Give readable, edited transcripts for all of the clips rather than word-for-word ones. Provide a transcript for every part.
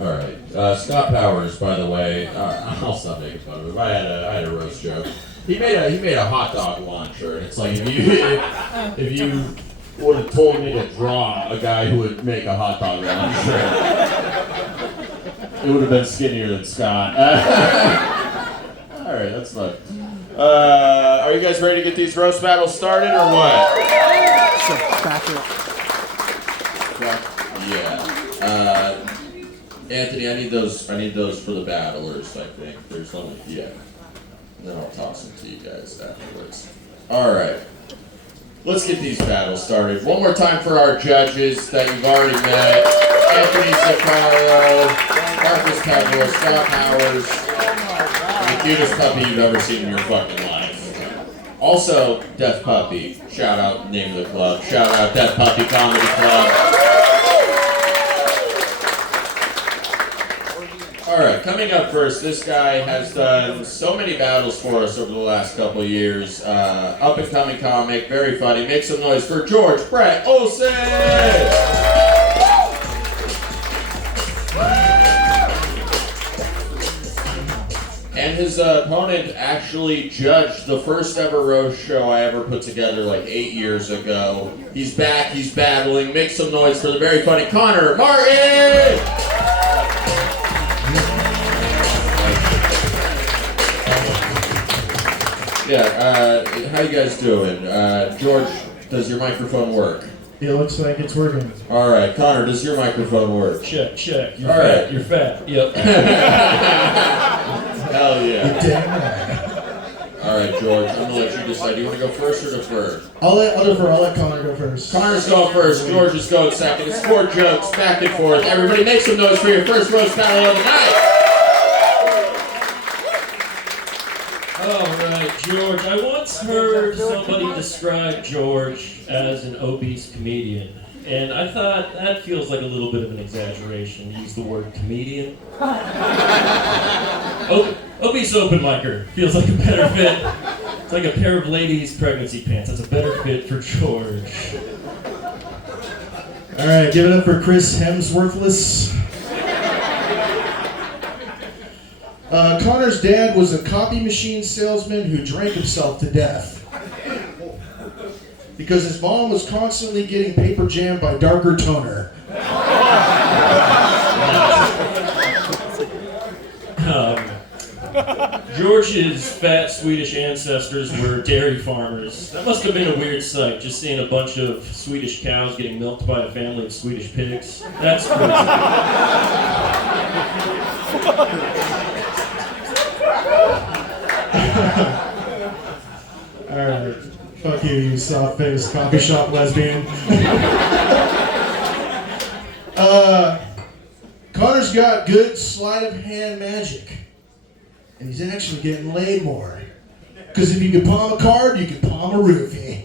All right. Scott Powers, by the way, I'll stop making fun of him. I had a roast joke. He made a hot dog launcher, and it's like if you would have told me to draw a guy who would make a hot dog launcher, it would have been skinnier than Scott. All right, that's fun. Are you guys ready to get these roast battles started, or what? Yeah. Anthony, I need those for the battlers, I think. There's only, yeah. Then I'll toss them to you guys afterwards. Alright. Let's get these battles started. One more time for our judges that you've already met. Anthony Zuccaro, Marcus Peverill, Scott Powers, and the cutest puppy you've ever seen in your fucking life. Also, Death Puppy. Shout out, name of the club. Shout out, Death Puppy Comedy Club. Alright, coming up first, this guy has done so many battles for us over the last couple of years. Up and coming comic, very funny. Make some noise for George Brett Olson! And his opponent actually judged the first ever roast show I ever put together like 8 years ago. He's back, he's battling. Make some noise for the very funny Connor Martin! Yeah, how you guys doing? George, does your microphone work? It looks like it's working. All right, Connor, does your microphone work? Check. You're All fat. right. You're fat. Yep. Hell yeah. Damn right. All right, George, I'm gonna let you decide. Do you want to go first or defer? I'll let Connor go first. Connor's going first. George is going second. It's 4 jokes back and forth. Everybody, make some noise for your first roast battle of the night. All right, George. I once heard somebody describe George as an obese comedian, and I thought that feels like a little bit of an exaggeration. Use the word comedian. Obese open micer feels like a better fit. It's like a pair of ladies' pregnancy pants. That's a better fit for George. All right, give it up for Chris Hemsworthless. Connor's dad was a copy machine salesman who drank himself to death because his mom was constantly getting paper jammed by darker toner. George's fat Swedish ancestors were dairy farmers. That must have been a weird sight, just seeing a bunch of Swedish cows getting milked by a family of Swedish pigs. That's crazy. Alright, fuck you soft-faced coffee shop lesbian. Connor's got good sleight of hand magic. And he's actually getting laid more. Because if you can palm a card, you can palm a roofie.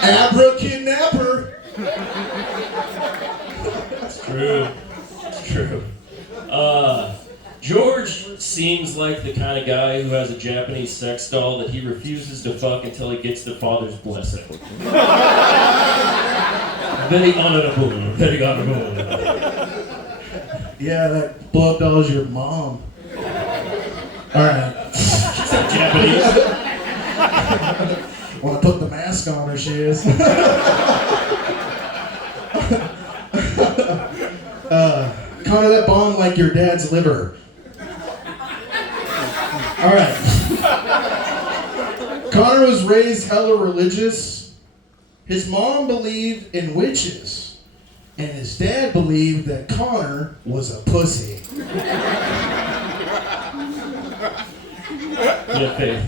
Abra-kidnapper. It's true. It's true. George seems like the kind of guy who has a Japanese sex doll that he refuses to fuck until he gets the father's blessing. Very honorable. Very honorable. Yeah, that blow-up doll is your mom. Alright. She's not Japanese. Want to put the mask on her, she is. Connor, that bomb like your dad's liver. Alright. Connor was raised hella religious. His mom believed in witches. And his dad believed that Connor was a pussy. Yeah, faith.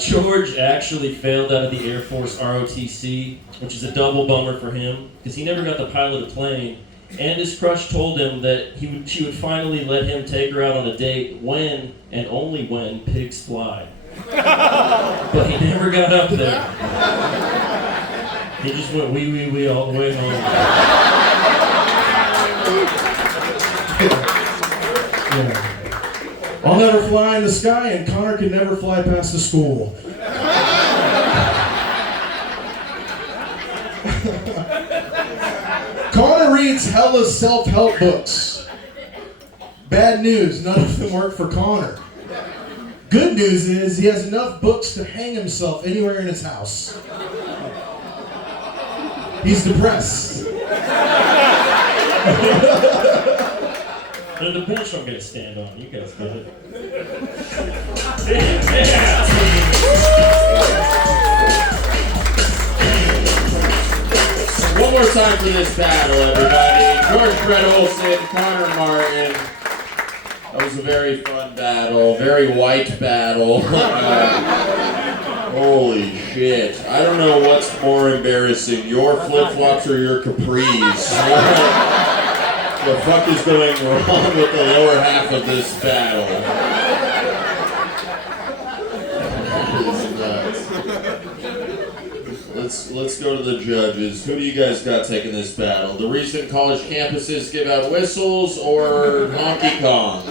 George actually failed out of the Air Force ROTC, which is a double bummer for him, because he never got to pilot a plane, and his crush told him that she would finally let him take her out on a date when, and only when, pigs fly. But he never got up there. He just went wee all the way home. Yeah. I'll never fly in the sky, and Connor can never fly past the school. Connor reads hella self-help books. Bad news, none of them work for Connor. Good news is he has enough books to hang himself anywhere in his house. He's depressed. The bench I'm gonna stand on. You guys get it. One more time for this battle, everybody. George Brett Olson, Connor Martin. That was a very fun battle, very white battle. Holy shit. I don't know what's more embarrassing, your flip-flops or your capris. The fuck is going wrong with the lower half of this battle? Let's go to the judges. Who do you guys got taking this battle? The recent college campuses give out whistles or Donkey Kong?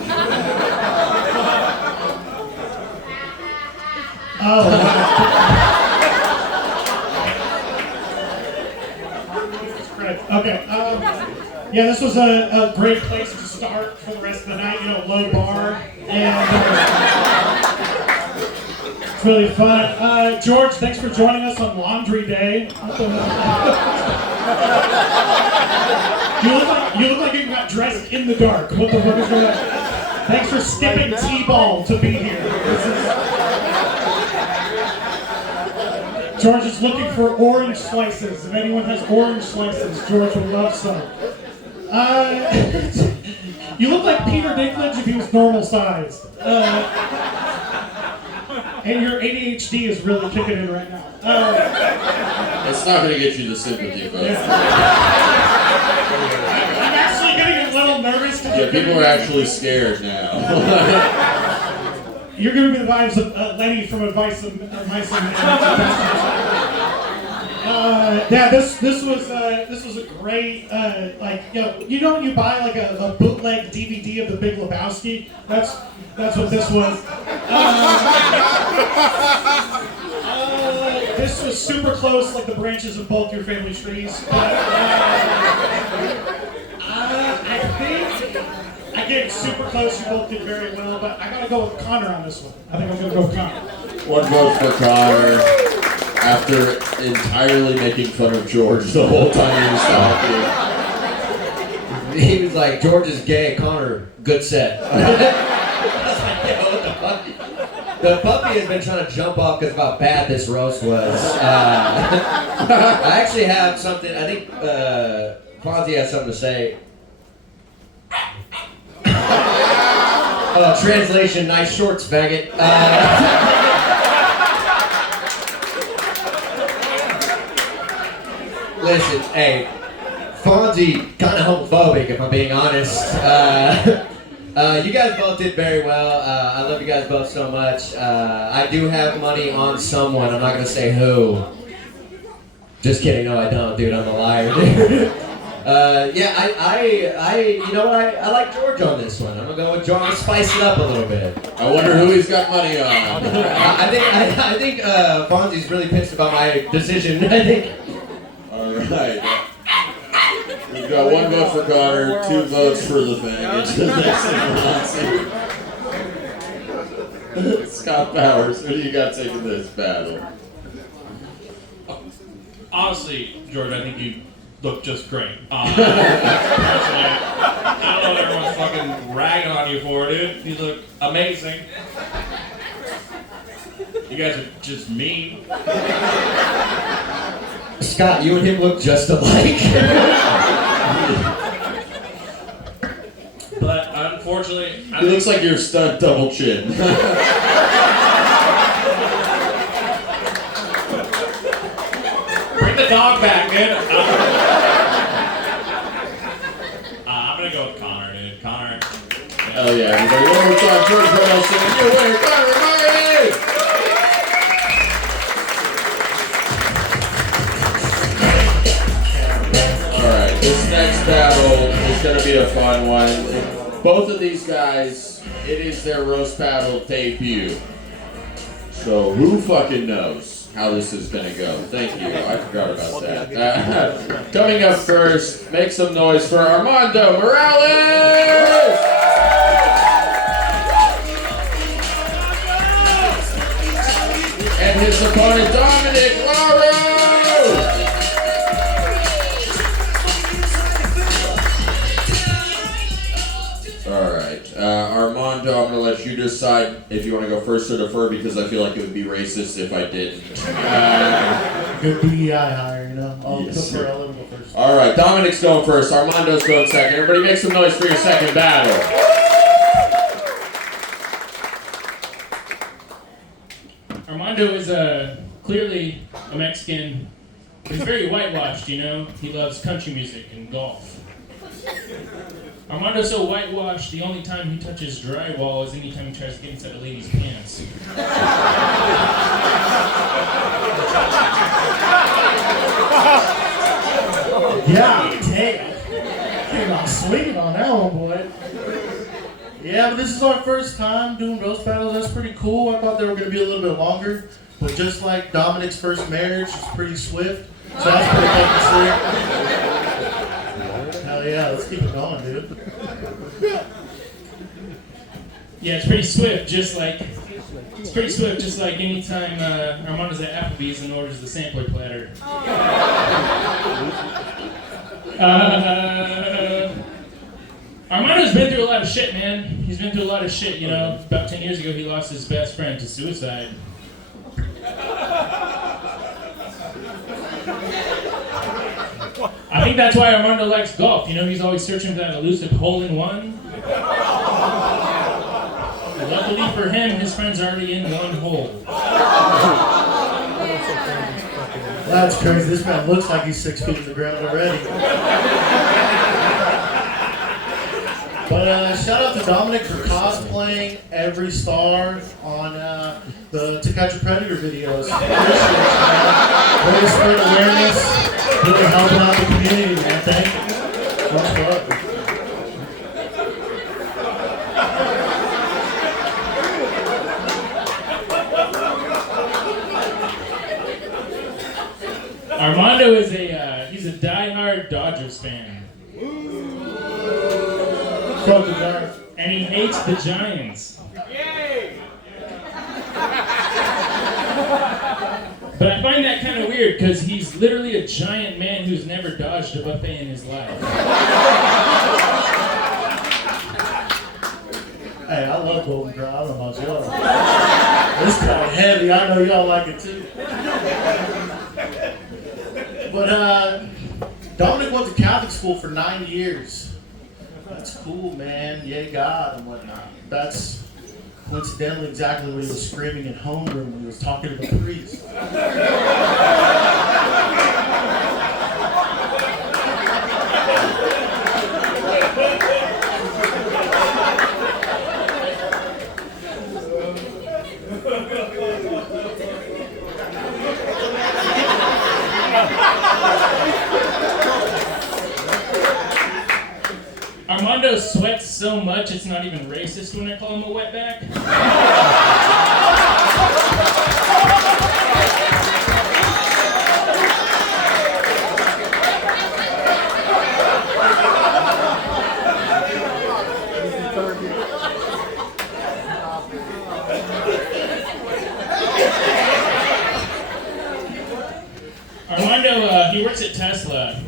Okay. Yeah, this was a great place to start for the rest of the night. You know, low bar, and it's really fun. George, thanks for joining us on Laundry Day. You look like you got dressed in the dark. What the fuck is going on? Thanks for skipping T-ball to be here. George is looking for orange slices. If anyone has orange slices, George would love some. You look like Peter Dinklage if he was normal sized. And your ADHD is really kicking in right now. It's not going to get you the sympathy, folks. Yeah. I'm actually getting a little nervous. Yeah, people are actually scared now. You're giving me the vibes of Lenny from Advice and Mice and yeah, this was a great like you know when you buy like a bootleg DVD of The Big Lebowski, that's what this was. This was super close, like the branches of both your family trees. But, I think again super close. You both did very well, but I gotta go with Connor on this one. I think I'm gonna go with Connor. One vote for Connor. After entirely making fun of George the whole time he was talking. He was like, George is gay, Connor, good set. I was like, yo, what the fuck? The puppy has been trying to jump off because of how bad this roast was. I actually have something, I think Fonzie has something to say. Translation, nice shorts, faggot. Listen, hey, Fonzie kind of homophobic if I'm being honest. You guys both did very well. I love you guys both so much. I do have money on someone. I'm not gonna say who. Just kidding. No, I don't, dude. I'm a liar, dude. Yeah, I you know what? I like George on this one. I'm gonna go with George. I'm gonna spice it up a little bit. I wonder who he's got money on. I think Fonzie's really pissed about my decision. I think. All right. We've got one vote for Connor, 2 votes for the thing. It's the next one. Scott Powers, who do you got taking this battle? Honestly, George, I think you look just great. Personally, I don't know what everyone's fucking ragging on you for, dude. You look amazing. You guys are just mean. Scott, you and him look just alike. But unfortunately, He looks like your stunt double chin. bring the dog back, dude. I'm gonna go with Connor, dude. Connor. Hell yeah, everybody. One more time, George Wilson. Your winner, Connor Martin! Alright, this next battle is going to be a fun one. Both of these guys, it is their roast battle debut. So who fucking knows how this is going to go. Thank you. I forgot about that. Coming up first, make some noise for Armando Morales! And his opponent, Dominic Louro! Alright, Armando, I'm going to let you decide if you want to go first or defer, because I feel like it would be racist if I didn't. Good DEI hire, you know? I'll Yes, prefer sir. I'll let him go first. Alright, Dominic's going first, Armando's going second. Everybody make some noise for your second battle. Armando is clearly a Mexican. He's very whitewashed, you know? He loves country music and golf. Armando's so whitewashed, the only time he touches drywall is anytime he tries to get inside a lady's pants. Yeah, damn. Came out swinging on that one, boy. Yeah, but this is our first time doing roast battles. That's pretty cool. I thought they were going to be a little bit longer. But just like Dominic's first marriage, it's pretty swift. So that's pretty fucking sick. Hell yeah, let's keep it going, dude. Yeah, it's pretty swift, just like anytime Armando's at Applebee's and orders the sampler platter. Armando's been through a lot of shit, man. He's been through a lot of shit, you know. About 10 years ago, he lost his best friend to suicide. I think that's why Armando likes golf. You know, he's always searching for that elusive hole-in-one. Luckily for him, his friend's already in one hole. That's crazy. This man looks like he's 6 feet in the ground already. But shout out to Dominic for cosplaying every star on the To Catch a Predator videos. Appreciate it, man. Way to spread awareness. Really helping out the community, man. Thank you. Much love. Armando is he's a diehard Dodgers fan. Fuck the Giants. And he hates the Giants. But I find that kind of weird because he's literally a giant man who's never dodged a buffet in his life. Hey, I love Golden Corral. I don't know about y'all. It's kind of heavy. I know y'all like it too. But Dominic went to Catholic school for 9 years. That's cool, man. Yay, God, and whatnot. That's coincidentally exactly what he was screaming in homeroom when he was talking to the priest. Armando sweats so much it's not even racist when I call him a wetback. Armando, he works at Tesla.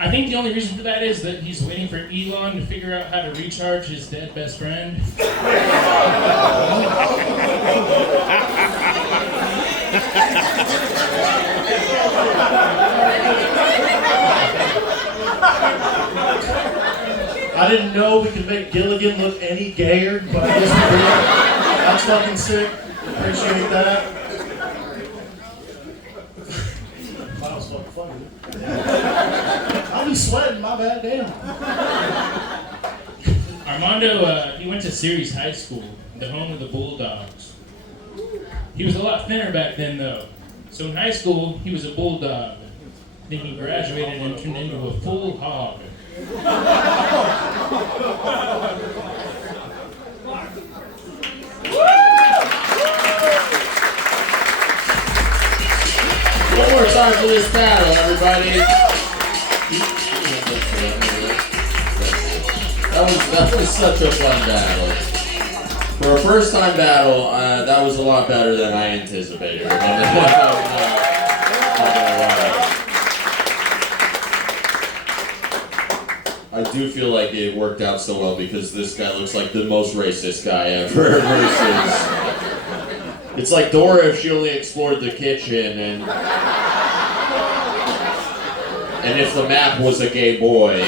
I think the only reason for that is that he's waiting for Elon to figure out how to recharge his dead best friend. I didn't know we could make Gilligan look any gayer, but I guess we did. That's fucking sick. Appreciate that. That was fucking funny. I'll be sweating, my bad, damn. Armando, he went to Ceres High School, the home of the Bulldogs. He was a lot thinner back then, though. So in high school, he was a bulldog. Then he graduated and turned into a full hog. One more time for this battle, everybody. That was such a fun battle. For a first time battle, that was a lot better than I anticipated. I do feel like it worked out so well because this guy looks like the most racist guy ever. Versus, it's like Dora if she only explored the kitchen and if the map was a gay boy.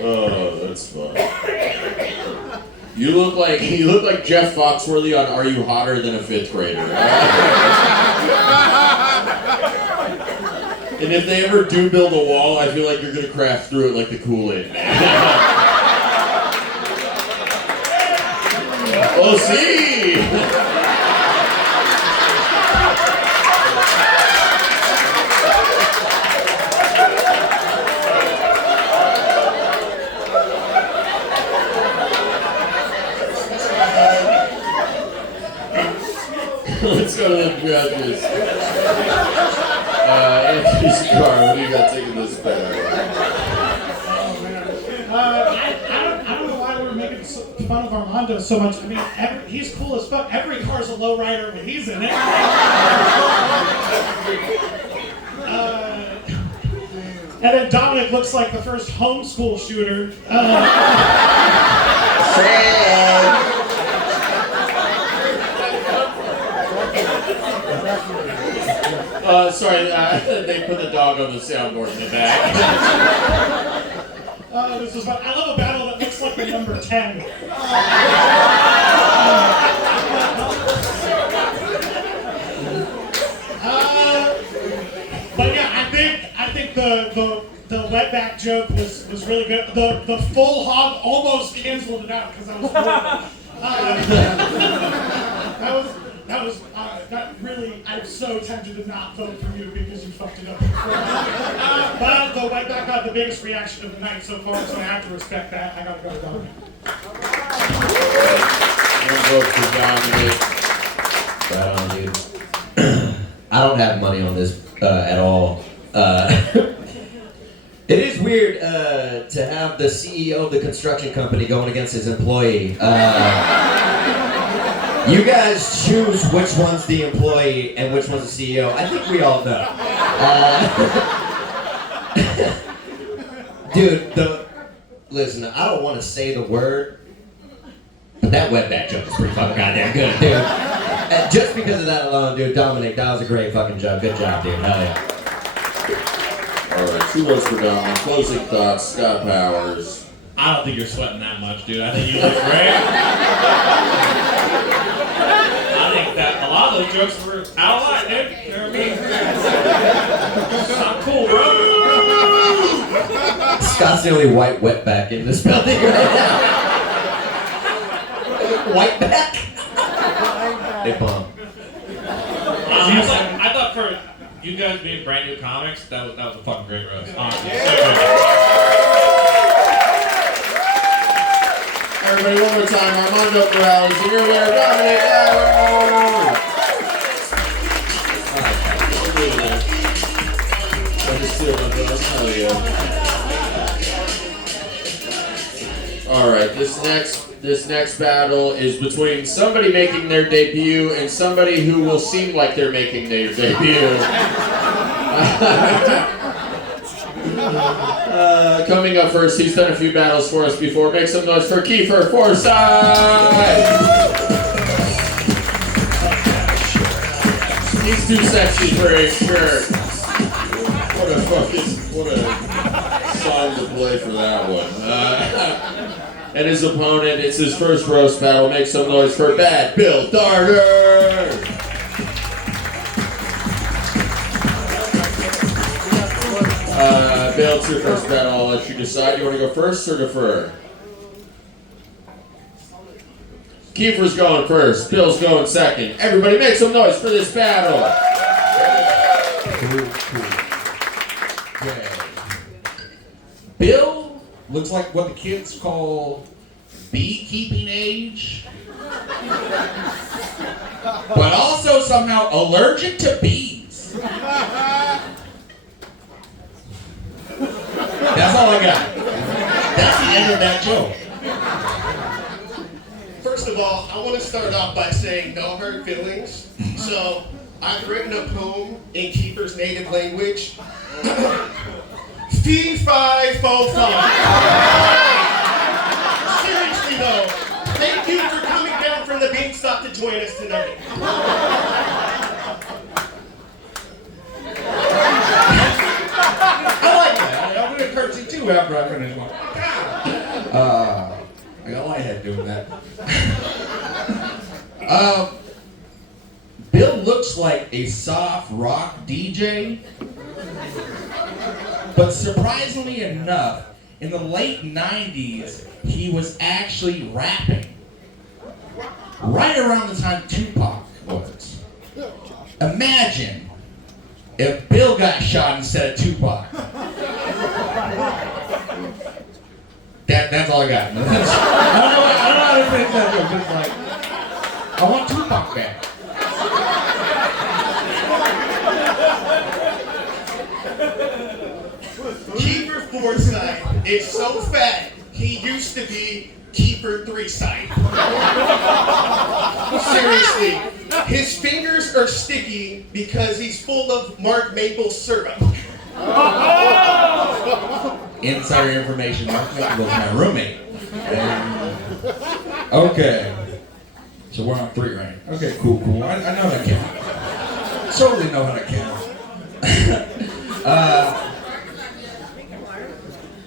Oh, that's fun. You look like Jeff Foxworthy on Are You Hotter Than a Fifth Grader? And if they ever do build a wall, I feel like you're gonna crash through it like the Kool-Aid Man. Oh, see! Let's go to the judges. Anthony Zuccaro, what do you got taking this battle? I don't know why we're making fun of Armando so much. I mean, he's cool as fuck. Every car's a lowrider when he's in it. And then Dominic looks like the first homeschool shooter. Sorry, they put the dog on the soundboard in the back. This is fun. I love a battle that looks like the number 10. But yeah, I think the wetback joke was really good. The full hog almost canceled it out because I was that really, I'm so tempted to not vote for you because you fucked it up. But the wetback got the biggest reaction of the night so far, so I have to respect that. I gotta go to Dominic. One vote for Dominic. Right on, dude. I don't have money on this at all. It is weird to have the CEO of the construction company going against his employee. You guys choose which one's the employee and which one's the CEO. I think we all know. Dude, listen, I don't want to say the word, but that wetback joke is pretty fucking goddamn good, dude. And just because of that alone, dude, Dominic, that was a great fucking joke. Good job, dude. Hell yeah. Alright, 2 votes for Dominic. Closing thoughts, Scott Powers. I don't think you're sweating that much, dude. I think you look great. I think that a lot of those jokes were out of line, dude. You know what I mean? Not cool, bro. Scott's the only white wetback in this building right now. Whiteback? They bomb. I thought for you guys being brand new comics, that was a fucking great roast. Honestly, so good. Everybody, one more time, Armando Morales, and your winner, Dominic. All right, this next battle is between somebody making their debut and somebody who will seem like they're making their debut. Coming up first, he's done a few battles for us before. Make some noise for Keefer, Forsythe! He's too sexy for his shirt. What a song to play for that one. And his opponent, it's his first roast battle. Make some noise for Bad Bill Darter! Bill, it's your first battle. I'll let you decide. You want to go first or defer? Keefer's going first. Bill's going second. Everybody make some noise for this battle. Cool. Okay. Bill looks like what the kids call beekeeping age. but also somehow allergic to bees. That's all I got. That's the end of that joke. First of all, I want to start off by saying no hurt feelings. So, I've written a poem in Keefer's native language. Fee, fi, fo, fum. Seriously though, thank you for coming down from the beanstalk to join us tonight. I like that. I'm gonna curtsy too after I finish one. I got my head doing that. Bill looks like a soft rock DJ, but surprisingly enough, in the late 90s, he was actually rapping. Right around the time Tupac was. Imagine if Bill got shot instead of Tupac. That's all I got. I don't know how to finish that joke. Just like, I want Tupac back. Keefer Forsythe is so fat, he used to be Keefer Threeside. Seriously, his fingers are sticky because he's full of Mark Maple syrup. Insider information, Mark Maple was my roommate. Okay. So we're on 3 right? Okay, cool. I know how to count. Totally know how to count.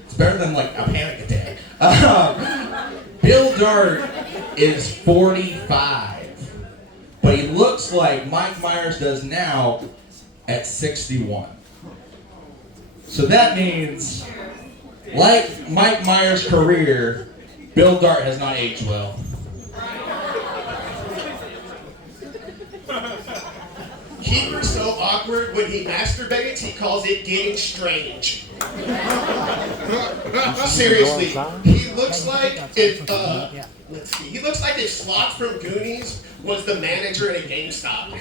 It's better than like a panic attack. Bill Dart is 45, but he looks like Mike Myers does now at 61. So that means, like Mike Myers' career, Bill Dart has not aged well. Keefer's so awkward when he masturbates, he calls it getting strange. Seriously, he looks like if, let's see, he looks like if Sloth from Goonies was the manager at a GameStop.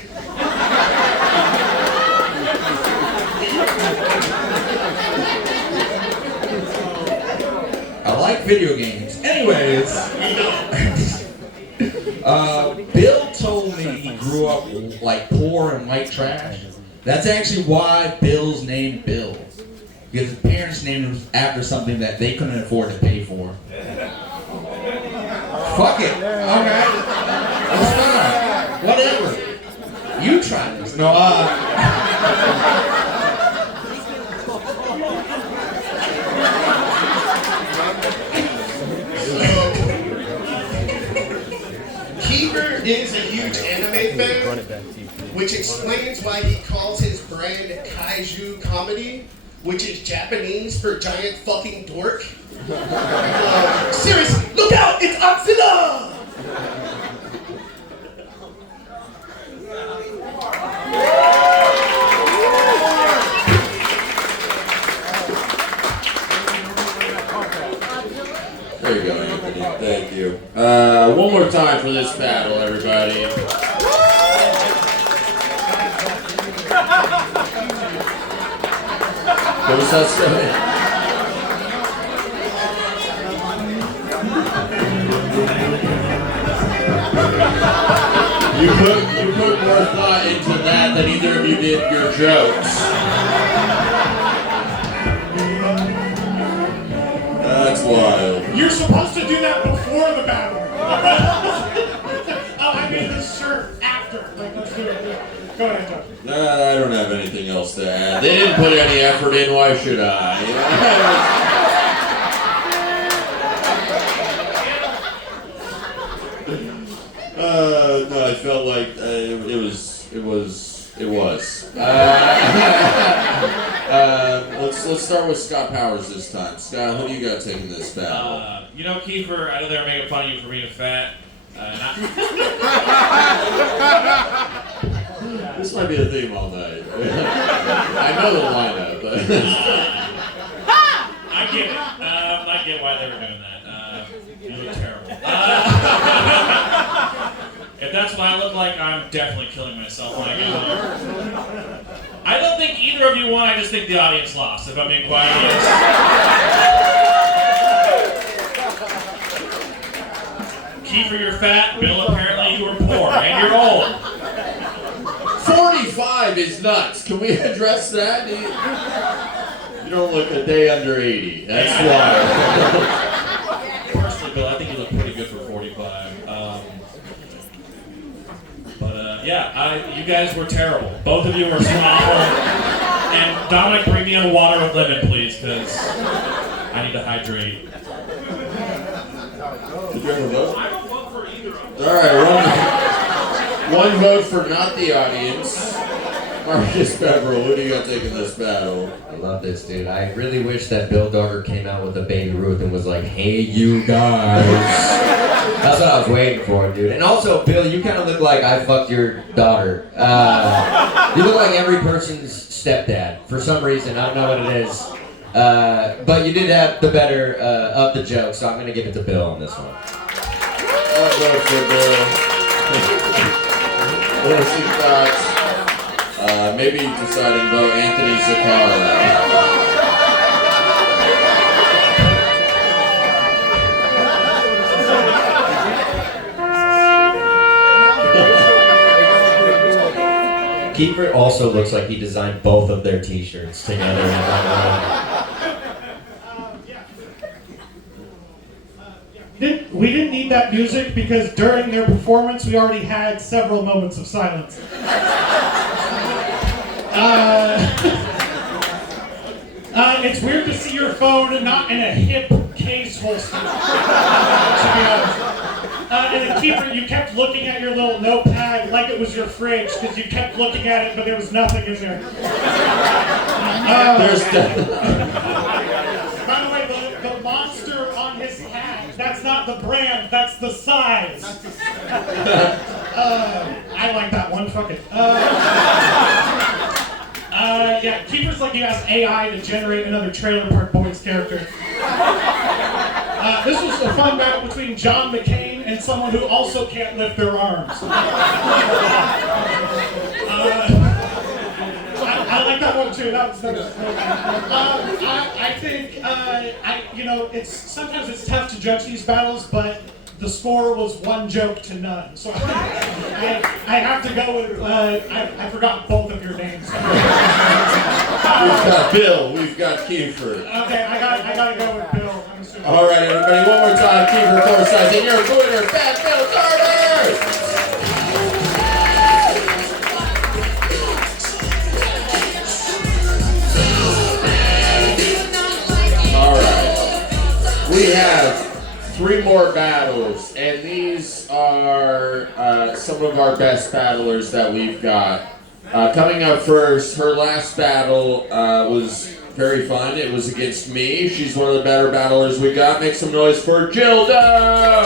I like video games. Anyways, Bill told me he grew up like poor and white trash. That's actually why Bill's named Bill. Because his parents named him after something that they couldn't afford to pay for. Fuck it. Alright. It's fine. Whatever. You try this. No, Keefer is a huge anime fan, which explains why he calls his brand Kaiju Comedy, which is Japanese for giant fucking dork. Seriously, look out! It's Godzilla! There you go, Anthony. Thank you. One more time for this battle, everybody. What was that say? You put more thought into that than either of you did your jokes. That's wild. You're supposed to do that before the battle. Oh, I made this shirt after. Like, let's do it. Go ahead, Josh. I don't have anything else to add. They didn't put any effort in, why should I? No, I felt like it was. Let's start with Scott Powers this time. Scott, who do you got taking this battle? You know, Kefir, I know they were making fun of you for being fat. This might be the theme all night. I know the lineup, but I get it. I get why they were doing that. You look terrible. what I look like? I'm definitely killing myself when I get home. I don't think either of you won. I just think the audience lost, if I'm being quite honest. Keefer, you're fat. Bill, apparently you were poor. And you're old. 45 is nuts. Can we address that? You don't look a day under 80. That's why. Personally, Bill, I think you look pretty good for 45. You guys were terrible. Both of you were awful. And Dominic, bring me a water with lemon, please, because I need to hydrate. Did you ever vote? I don't vote for either of them. All right, one vote for not the audience. Marcus Peverill, who do you got taking this battle? I love this, dude. I really wish that Bill Duggar came out with a Baby Ruth and was like, hey, you guys. That's what I was waiting for, dude. And also, Bill, you kind of look like I fucked your daughter. You look like every person's stepdad. For some reason, I don't know what it is. But you did have the better of the joke, so I'm going to give it to Bill on this one. I'll vote for Bill. What are some thoughts? Maybe deciding to vote Anthony Zuccaro. Keefer also looks like he designed both of their t-shirts together. We didn't need that music because during their performance we already had several moments of silence. It's weird to see your phone not in a hip case holster, to be honest. And then Keefer, you kept looking at your little notepad like it was your fridge because you kept looking at it but there was nothing in there. By the way, the monster on his hat, that's not the brand, that's the size. I like that one, fuck it. Keeper's like he has AI to generate another Trailer Park Boys character. This was a fun battle between John McCain and someone who also can't lift their arms. I like that one too. That was I think it's sometimes it's tough to judge these battles, but the score was 1 joke to none. So I have to go with I forgot both of your names. We've got Bill. We've got Kefir. Okay, I gotta go with Bill. I'm assuming. All right, everybody. One more time, Kefir, Forsythe, and your winner, Bad Bill Carter. All right. We have 3 more battles, and these are some of our best battlers that we've got. Coming up first, her last battle was very fun. It was against me. She's one of the better battlers we got. Make some noise for Jilda!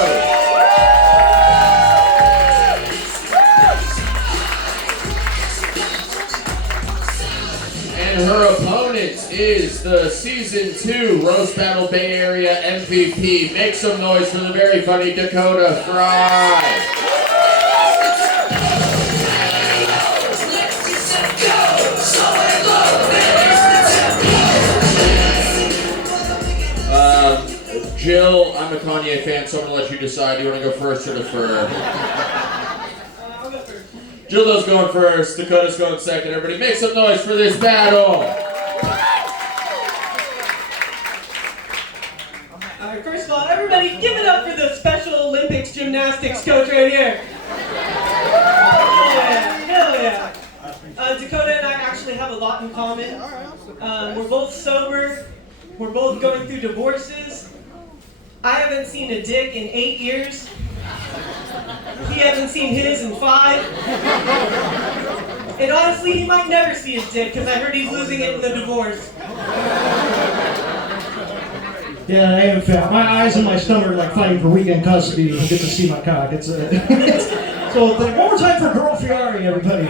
And her opponent is the Season 2 Roast Battle Bay Area MVP. Make some noise for the very funny Dakota Fry. Jill, I'm a Kanye fan, so I'm going to let you decide. Do you want to go first or defer? I'll go first. Jildo's going first, Dakota's going second. Everybody make some noise for this battle! Alright, first of all, everybody give it up for the Special Olympics gymnastics coach right here. Hell yeah. Dakota and I actually have a lot in common. We're both sober. We're both going through divorces. I haven't seen a dick in 8 years. He hasn't seen his in 5. And honestly, he might never see his dick because I heard he's losing it in the divorce. Yeah, I am fat. My eyes and my stomach are like fighting for weekend custody. You get to see my cock. It's so one more time for Girl Fieri, everybody.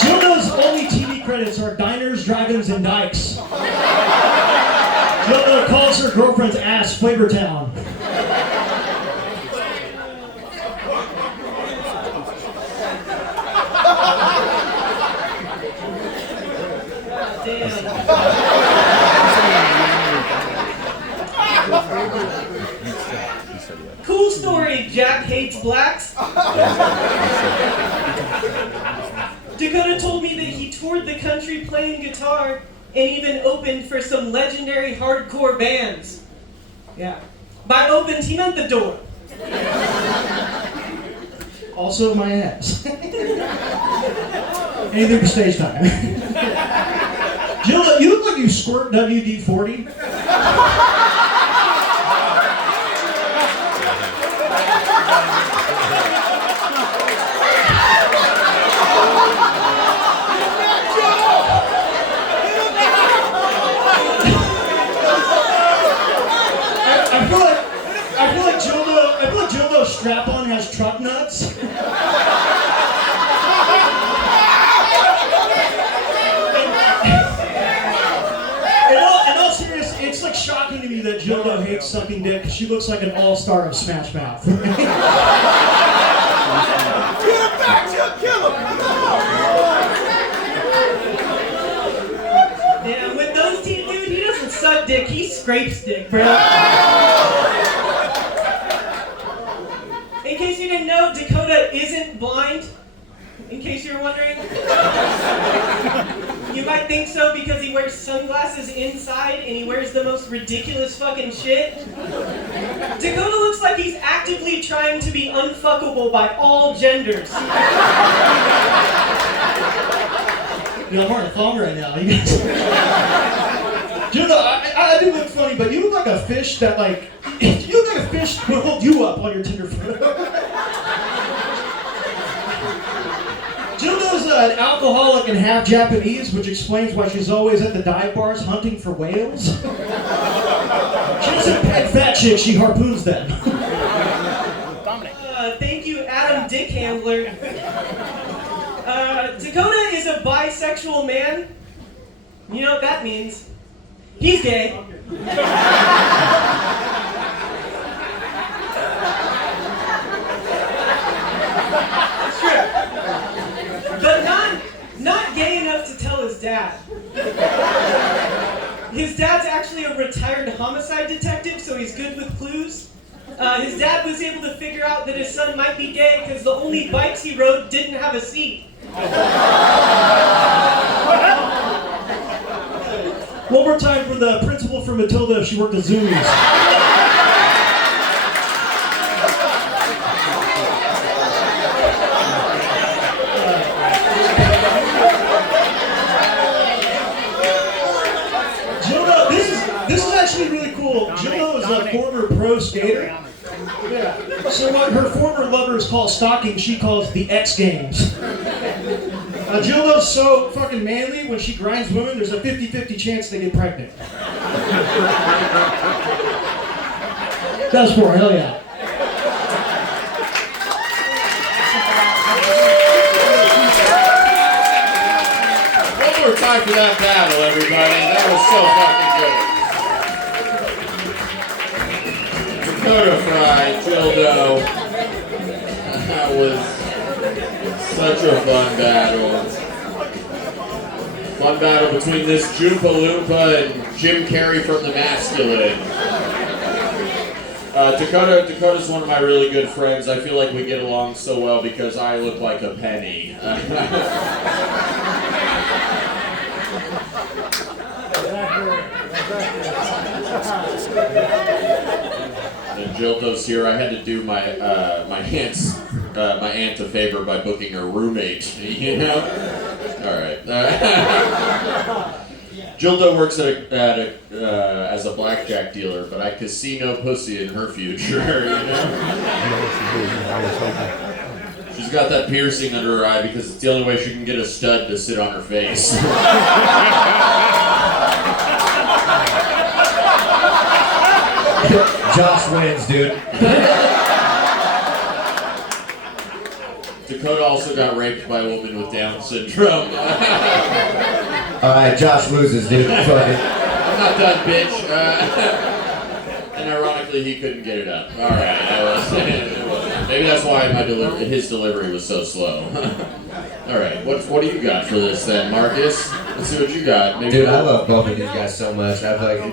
Jilda's only TV credits are diners, drive-ins, and dykes. Jilda calls her girlfriend's ass Flavor Town. Jack hates blacks. Dakota told me that he toured the country playing guitar and even opened for some legendary hardcore bands. Yeah. By opened, he meant the door. Also my ass. Anything for stage time. Jilda, you look like you squirt WD-40. I feel like Jildo's strap-on has truck nuts. In all seriousness, it's like shocking to me that Jildo hates sucking dick. She looks like an all-star of Smash Mouth. Get back to kill him! Yeah, with those teeth, dude, he doesn't suck dick, he scrapes dick, bro. In case you didn't know, Dakota isn't blind. In case you're wondering. You might think so because he wears sunglasses inside and he wears the most ridiculous fucking shit. Dakota looks like he's actively trying to be unfuckable by all genders. Yeah, I'm wearing a thong right now. You guys. Jilda, I do look funny, but you look like a fish that you look like a fish will hold you up while you're tenderfoot. Jilda's an alcoholic and half Japanese, which explains why she's always at the dive bars hunting for whales. She doesn't pet fat chicks, she harpoons them. Thank you, Adam Dick Handler. Dakota is a bisexual man. You know what that means? He's gay. It's true. But not gay enough to tell his dad. His dad's actually a retired homicide detective, so he's good with clues. His dad was able to figure out that his son might be gay because the only bikes he rode didn't have a seat. One more time for the principal from Matilda if she worked at Zoomies. Jilda, this is actually really cool. Jilda is a former pro skater. Yeah. So what her former lovers call stalking, she calls the X Games. Jilda's so fucking manly, when she grinds women, there's a 50-50 chance they get pregnant. That's for her, hell yeah. One more time for that battle, everybody. That was so fucking good. Dakota Fry, Jildo. That was such a fun battle. Fun battle between this Joompa Loompa and Jim Carrey from The Masculine. Dakota's one of my really good friends. I feel like we get along so well because I look like a penny. And Jildo's here. I had to do my aunt a favor by booking her roommate. You know. All right. Jildo works as a blackjack dealer, but I casino pussy in her future. You know. She's got that piercing under her eye because it's the only way she can get a stud to sit on her face. Josh wins, dude. Dakota also got raped by a woman with Down syndrome. Alright, Josh loses, dude. Fuck it. I'm not done, bitch. And ironically, he couldn't get it up. Alright, maybe that's why his delivery was so slow. Alright, what do you got for this then, Marcus? Let's see what you got. Maybe dude, I love both of these guys so much. I love both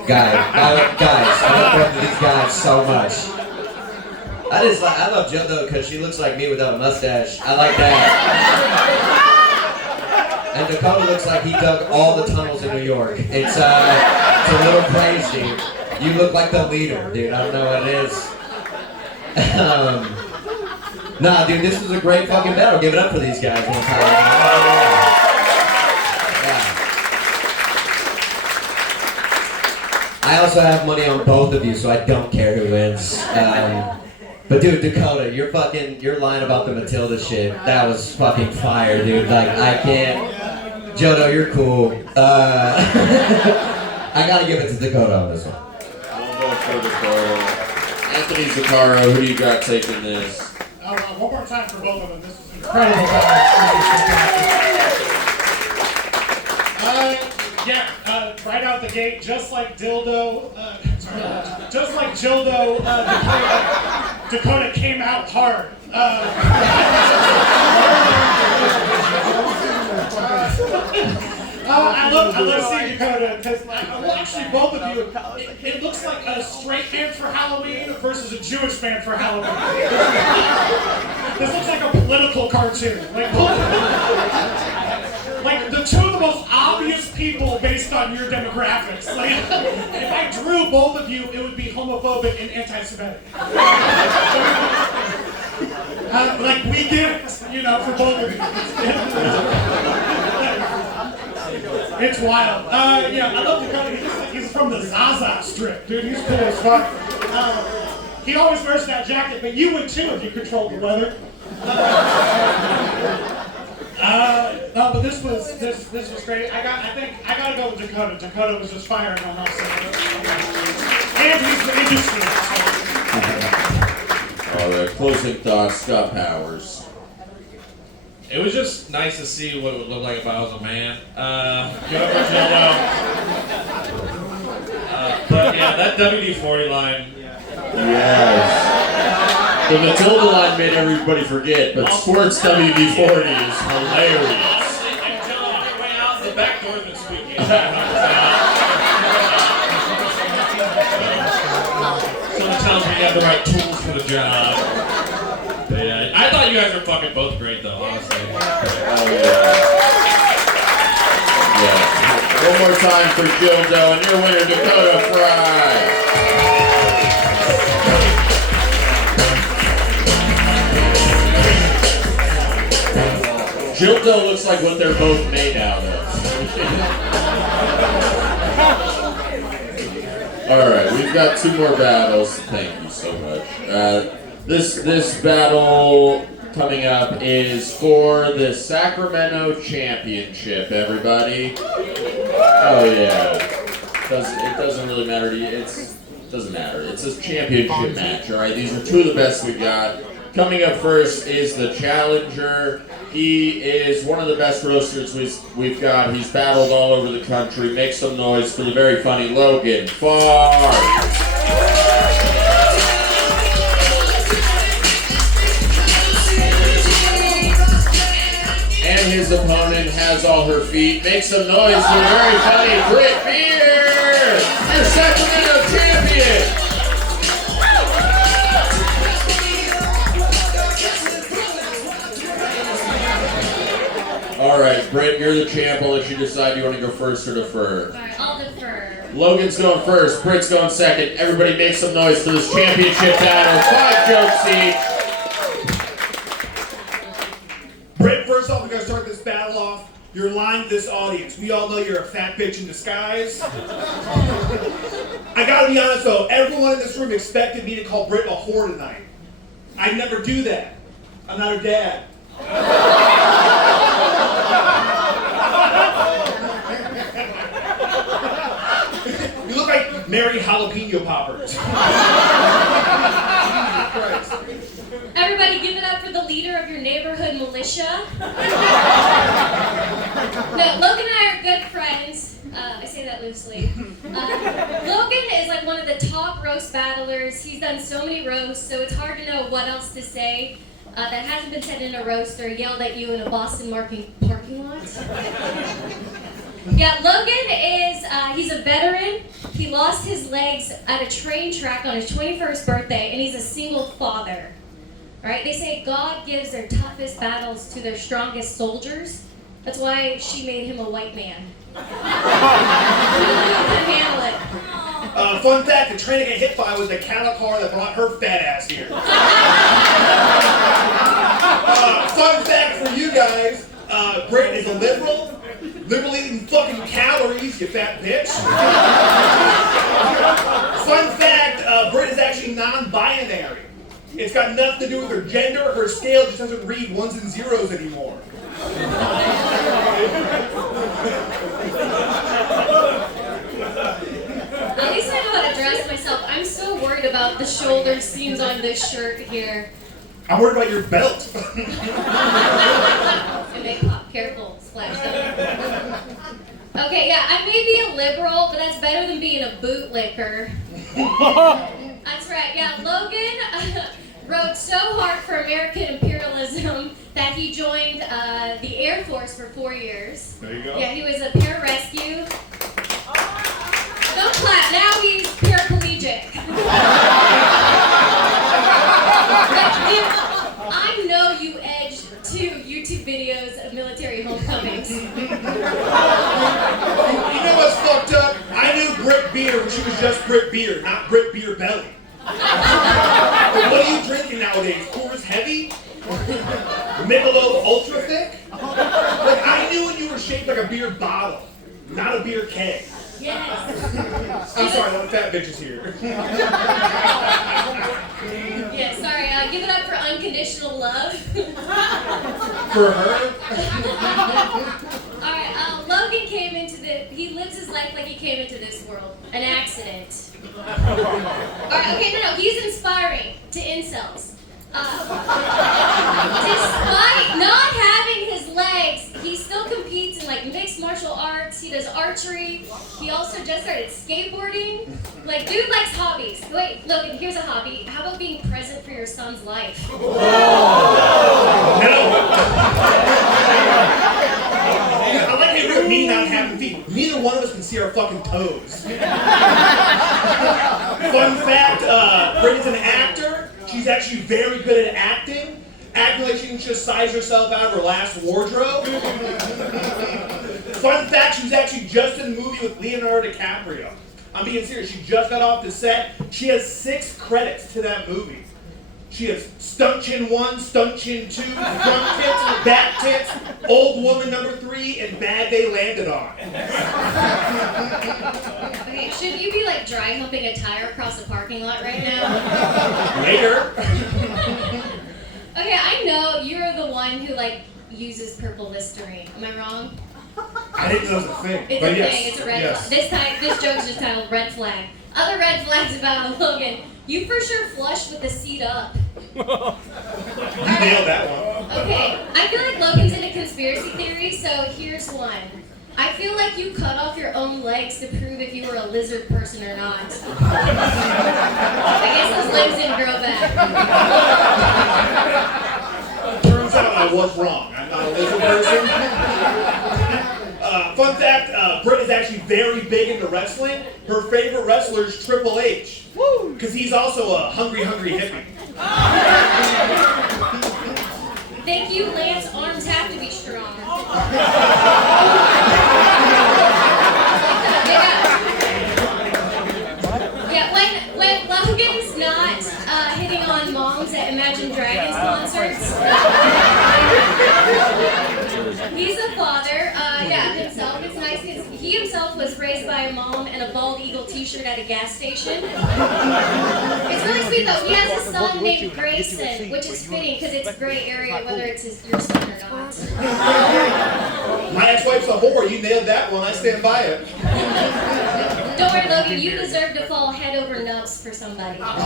of these guys so much. I love Jildo because she looks like me without a mustache. I like that. And Dakota looks like he dug all the tunnels in New York. It's a little crazy. You look like the leader, dude. I don't know what it is. Nah, dude, this was a great fucking battle. Give it up for these guys one time. Yeah. I also have money on both of you, so I don't care who wins. But dude, Dakota, you're lying about the Matilda shit. That was fucking fire, dude. Like, I can't. Jildo, you're cool. I gotta give it to Dakota on this one. One vote for Dakota. Anthony Zuccaro, who do you got taking this? One more time for both of them. This was incredible. Right out the gate, just like Jildo, Dakota came out hard. I love seeing Dakota because, well, actually, both of you, it looks like a straight man for Halloween versus a Jewish man for Halloween. This looks like a political cartoon. Like the two of the most obvious people based on your demographics. Like, if I drew both of you, it would be homophobic and anti-Semitic. Like, we get it, for both of you. It's wild. Yeah, I love Dakota. He's from the Zaza Strip, dude. He's cool as fuck. He always wears that jacket, but you would too if you controlled the weather. But this was great. I think I gotta go with Dakota. Dakota was just firing on all cylinders. And he's the industry. All right, closing thoughts, Scott Powers. It was just nice to see what it would look like if I was a man. Good for Jildo. But yeah, that WD-40 line. Yes. The Matilda line made everybody forget, but sports WD-40 is hilarious. And Jildo, on your way out, the back door's been squeaking. Someone tells me you have the right tools for the job. But yeah, I thought you guys were fucking both great though, honestly. Oh yeah. One more time for Jildo and your winner, Dakota Fry. Jildo looks like what they're both made out of. Alright, we've got two more battles. Thank you so much. This battle coming up is for the Sacramento Championship, everybody. Oh yeah. It doesn't really matter to you. It doesn't matter. It's a championship match, alright? These are two of the best we got. Coming up first is the challenger. He is one of the best roasters we've got. He's battled all over the country. Make some noise for the very funny Logan Farr. And his opponent has all her feet. Make some noise for the very funny Britt, your Sacramento champion. All right, Britt, you're the champ. I'll let you decide. Do you want to go first or defer? Sorry, I'll defer. Logan's going first. Britt's going second. Everybody make some noise for this championship battle. 5 jokes each. Britt, first off, we're going to start this battle off. You're lying to this audience. We all know you're a fat bitch in disguise. I got to be honest, though. Everyone in this room expected me to call Britt a whore tonight. I'd never do that. I'm not her dad. You look like Mary Jalapeno Poppers. Everybody give it up for the leader of your neighborhood militia. No, Logan and I are good friends. I say that loosely. Logan is like one of the top roast battlers. He's done so many roasts, so it's hard to know what else to say that hasn't been said in a roast or yelled at you in a Boston parking lot. Yeah, Logan is, he's a veteran. He lost his legs at a train track on his 21st birthday, and he's a single father. Right? They say God gives their toughest battles to their strongest soldiers. That's why she made him a white man. He can handle it. Fun fact, the train I got hit by was the cattle car that brought her fat ass here. Fun fact for you guys, Brit is a liberal eating fucking calories, you fat bitch. Fun fact, Brit is actually non-binary. It's got nothing to do with her gender, her scale just doesn't read ones and zeros anymore. At least I know how to dress myself. I'm so worried about the shoulder seams on this shirt here. I'm worried about your belt. It may pop. Careful. Splash down. Okay, yeah, I may be a liberal, but that's better than being a bootlicker. That's right, yeah, Logan rode so hard for American imperialism that he joined the Air Force for 4 years. There you go. Yeah, he was a pararescue. Don't clap, now he's paraplegic. I know you edged 2 YouTube videos of military homecomings. You know what's fucked up? I knew Brit Beer when she was just Brit Beer, not Brit Beer Belly. What are you drinking nowadays? Coors Heavy? Michelob Ultra Thick? Like, I knew when you were shaped like a beer bottle, not a beer keg. Yes. I'm sorry, the fat bitch is here. Yeah, sorry, give it up for unconditional love. For her? Alright, Logan came into he lives his life like he came into this world. An accident. Alright, okay, no, he's inspiring to incels. Despite not having his legs, he still competes in like mixed martial arts, he does archery, he also just started skateboarding. Like, dude likes hobbies. Wait, Logan, here's a hobby. How about being present for your son's life? No! I like how you're me not having feet. Neither one of us can see our fucking toes. Fun fact, Brit is an actor. She's actually very good at acting like she can just size herself out of her last wardrobe. Fun fact, she was actually just in a movie with Leonardo DiCaprio. I'm being serious, she just got off the set. She has 6 credits to that movie. She has stunt chin 1, stunt chin 2, front tits, back tits, old woman number 3, and bag they landed on. Okay, should you be like dry humping a tire across the parking lot right now? Later. Okay, I know you're the one who like uses purple Listerine. Am I wrong? I didn't know it was a thing. It's but a yes. thing. It's a red yes. flag. This joke's just titled Red Flag. Other red flags about Logan. You for sure flush with the seat up. You nailed that one. Okay, I feel like Logan's into conspiracy theories, so here's one. I feel like you cut off your own legs to prove if you were a lizard person or not. I guess those legs didn't grow back. Turns out I was wrong. I'm not a lizard person. Fun fact, Britt is actually very big into wrestling. Her favorite wrestler is Triple H. Because he's also a hungry hippie. Thank you, Lance. Arms have to be strong. Yeah, when Logan's not hitting on moms at Imagine Dragons concerts, he's a father. Yeah, himself. It's nice because he himself was raised by a mom and a bald eagle T-shirt at a gas station. It's really sweet though. He has a son named Grayson, which is fitting because it's a gray area whether it's your son or not. My ex-wife's a whore. You nailed that one. I stand by it. Don't worry, Logan. You deserve to fall head over nubs for somebody. Fuck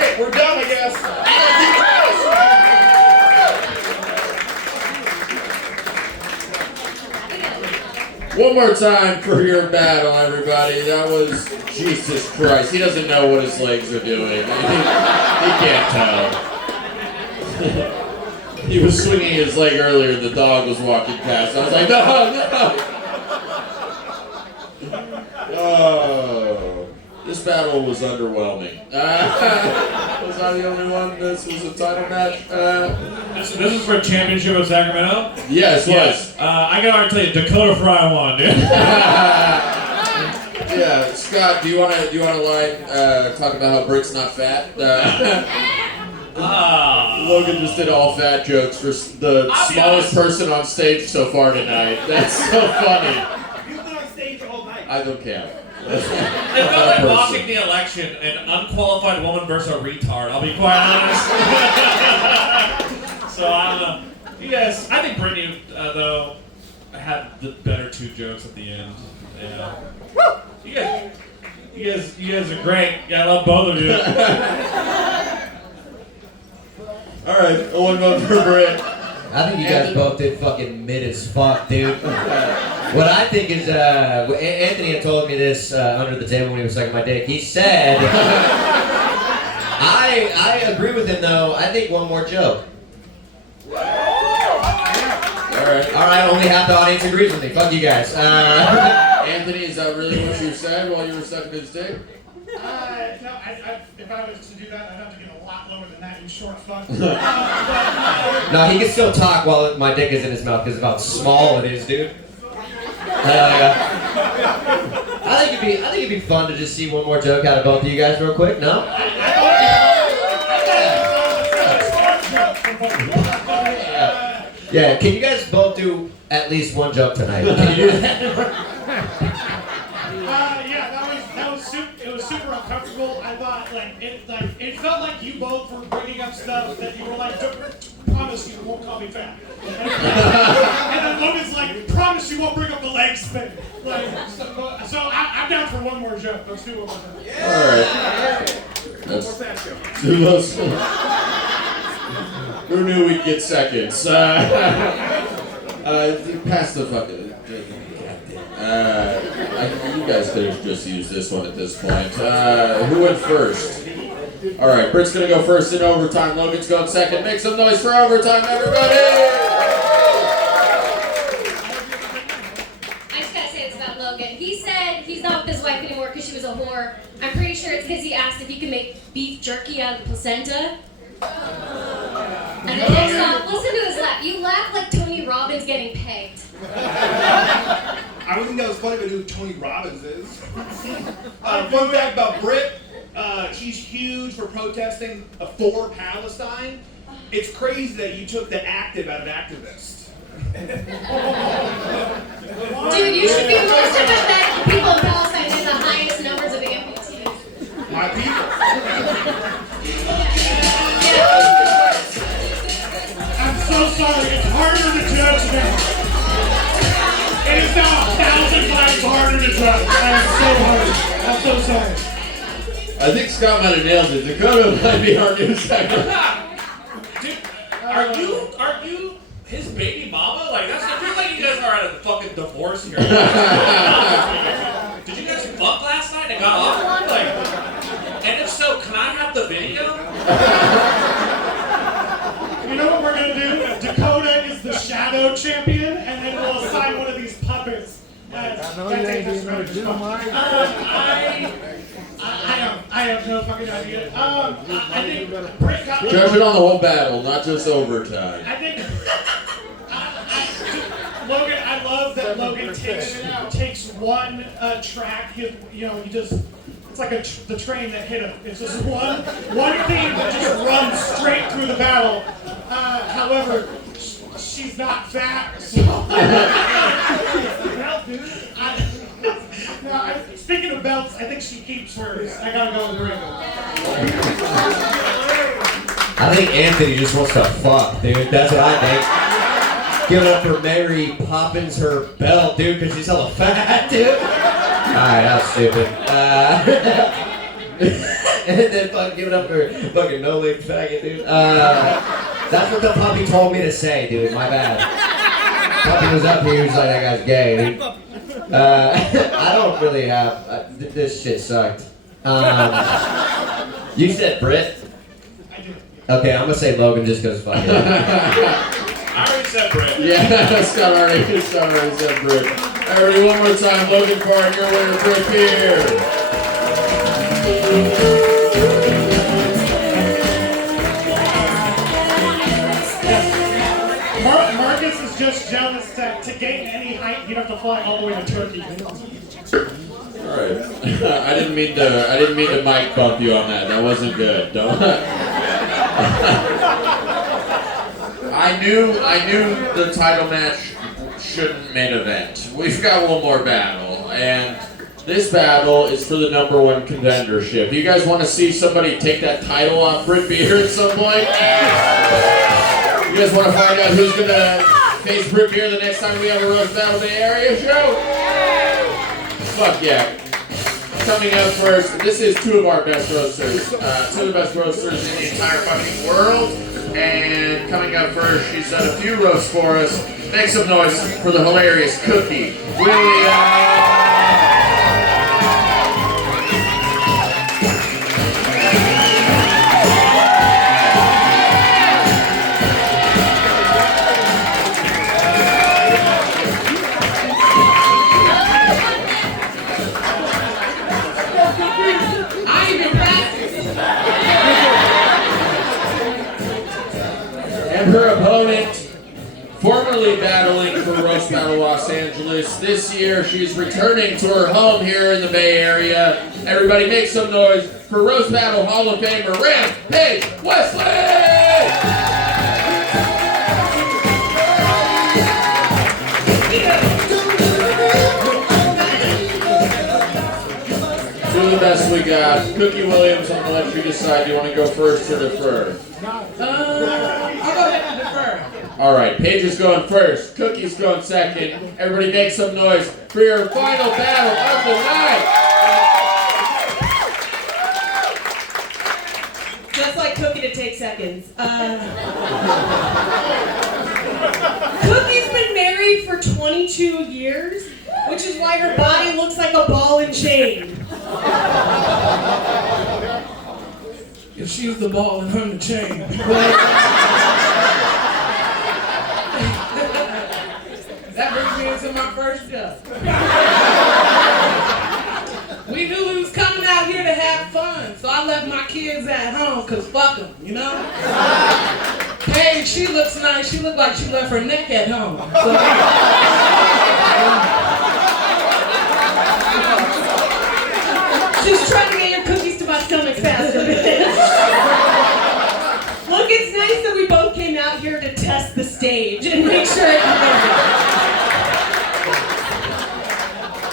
it. We're done, I guess. One more time for your battle, everybody. That was Jesus Christ. He doesn't know what his legs are doing. He can't tell. He was swinging his leg earlier, the dog was walking past. I was like, no. Oh, this battle was underwhelming. Was I the only one? This was a title match. This is for championship of Sacramento. Yes, was. I gotta already tell you, Dakota Fry won, dude. Yeah, Scott, do you want to line talk about how Britt's not fat? Logan just did all fat jokes for the smallest person on stage so far tonight. That's so funny. You've been on stage all night. I don't care. It felt like watching the election, an unqualified woman versus a retard. I'll be quite honest. So I don't know. You guys, I think Brittany though had the better two jokes at the end. Yeah. You guys are great. I love both of you. All right, one vote for Britt. I think you guys both did fucking mid as fuck, dude. What I think is, Anthony had told me this under the table when he was sucking my dick. He said, I agree with him though. I think one more joke. All right, only half the audience agrees with me. Fuck you guys. Anthony, is that really what you said while you were sucking his dick? No, if I was to do that, I'd have to get a lot lower than that, you short fuck. No, he can still talk while my dick is in his mouth because of how small it is, dude. I think it'd be fun to just see one more joke out of both of you guys real quick. No? Yeah, can you guys both do at least one joke tonight? Can you do that? It was super uncomfortable. I thought it felt like you both were bringing up stuff that you were like, promise you won't call me fat. And then Logan's like, promise you won't bring up the legs thing. So I'm down for one more joke. Let's do one more joke. Yeah. All right. Do those. Who knew we'd get seconds? Pass the fucking. You guys could have just used this one at this point. Who went first? All right, Britt's gonna go first in overtime. Logan's going second. Make some noise for overtime, everybody! I just gotta say this about Logan. He said he's not with his wife anymore because she was a whore. I'm pretty sure it's because he asked if he could make beef jerky out of the placenta. And then next off, listen to his laugh. You laugh like Tony Robbins getting pegged. I wouldn't think that was funny, but who Tony Robbins is. Fun fact about Britt, he's huge for protesting for Palestine. It's crazy that you took the active out of activist. Dude, you should be most sympathetic to people in Palestine in the highest numbers of amputees. My people. I'm so sorry. It's harder to judge now. It is now 1,000 times harder to judge. I am so hard. I'm so sorry. I think Scott might have nailed it. Dakota might be our new second. Dude, are you his baby mama? Like it feels like you guys are at a fucking divorce here. Did you guys fuck last night and got off? And if so, can I have the video? You know what we're gonna do? Dakota is the shadow champion, and then we'll assign one of these puppets. I have no fucking idea. I think Britt got Judge it on the whole battle, not just overtime. I think Logan. I love that Logan takes one track. He just. It's like the train that hit him. It's just one theme that just runs straight through the battle. However, she's not fat. So well, dude. Speaking of belts, I think she keeps hers. I gotta go with Britt. I think Anthony just wants to fuck, dude. That's what I think. Give it up for Mary Poppins her belt, dude, because she's hella fat, dude. Alright, that was stupid. And then fucking give it up for fucking no-lip faggot, dude. That's what the puppy told me to say, dude. My bad. Puppy was up here, he was like, that guy's gay, dude. I don't really have... this shit sucked. You said Britt? I do. Okay, I'm gonna say Logan just because fuck it. I already said Britt. Yeah, Scott already said Brit. Everybody, one more time. Logan Farr, your winner, Brit here. Marcus is just jealous that to gain any height, you'd have to fly all the way to Turkey. All right. I didn't mean to mic bump you on that. That wasn't good. Don't. I knew the title match shouldn't main event. We've got one more battle, and this battle is for the #1 contendership. Do you guys want to see somebody take that title off Britt Beer at some point? You guys want to find out who's gonna face Britt Beer the next time we have a Roast Battle Bay Area show? Fuck yeah. Coming up first, this is two of our best roasters. Two of the best roasters in the entire fucking world. And coming up first, she's done a few roasts for us. Make some noise for the hilarious Cookie Williams. And her opponent, formerly battling for Roast Battle Los Angeles, this year she's returning to her home here in the Bay Area. Everybody make some noise for Roast Battle Hall of Famer Paige Wesley! Do the best we got. Cookie Williams, I'm gonna let you decide. Do you want to go first or defer? I'll go ahead and defer. All right, Paige is going first. Cookie's going second. Everybody make some noise for your final battle of the night. Just like Cookie to take seconds. Cookie's been married for 22 years, which is why her body looks like a ball and chain. If she's the ball and I'm the chain. That brings me into my first job. We knew we was coming out here to have fun, so I left my kids at home, cause fuck them, you know? Paige, she looks nice. She looked like she left her neck at home. She's trying to get your cookies to my stomach faster. Look, it's nice that we both came out here to test the stage and make sure it